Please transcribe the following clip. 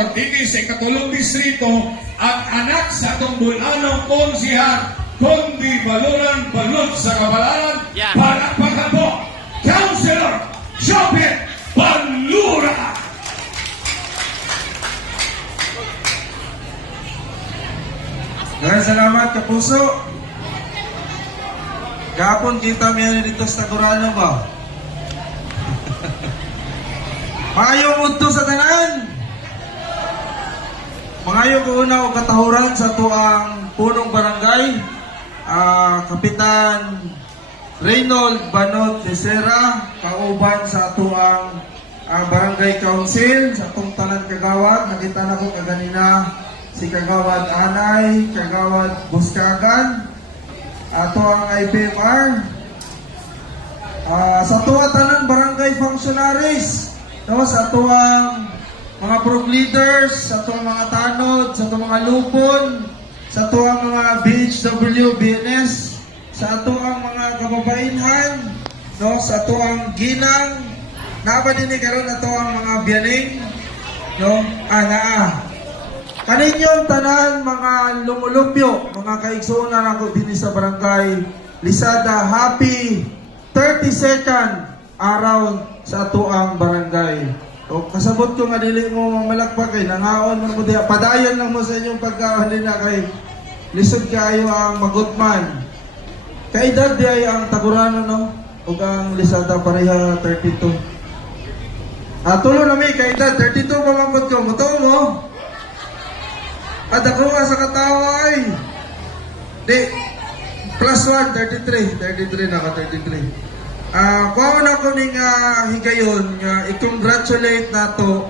Jr. dito sa ikatulong distrito at anak sa itong bulanong konsihan kundi baluran balot sa kabalaran palakpakan po Councilor Jopet Balura. Maraming salamat, Kapuso. Kahapon kita meron dito sa Tagurano ba? Maayong udto sa tanan. Maayong una o katahuran sa tuang punong barangay, Kapitan Reynold Banot de Serra, kauban sa tuang barangay council, sa itong tanan kagawad. Nakita na ko kaganina si Kagawad Anay, Kagawad Buskagan, ato ang IPMR, sa tuwa tanan barangay functionaries, no, sa tuwang mga prog leaders, sa tuwang mga tanod, sa tuwang mga lupon, sa tuwang mga BHW, BNS, sa tuwang mga kababainhan, no, sa tuwang ginang, nabadinig karon na tuwang mga biyaning, no, kaninyong tanan mga lumulupyo, mga kaigsuunan ako din sa barangay Lisada, happy 32nd araw sa atuang barangay. O kasabot ko nga dili mo mamalakpak kay nangaon man mo diha, padayon lang mo sa inyong pagkahalina kay lisod kayo ang magutman. Kay edad di ay ang Tagurano, no, ug ang Lisada pareha 32. Tulo na mi kay edad 32 pa mangkot ko, muto mo. At ako nga sa katawa ay di plus 1, 33 na ka 33. Kuha na ko ning higayon nga i-congratulate nato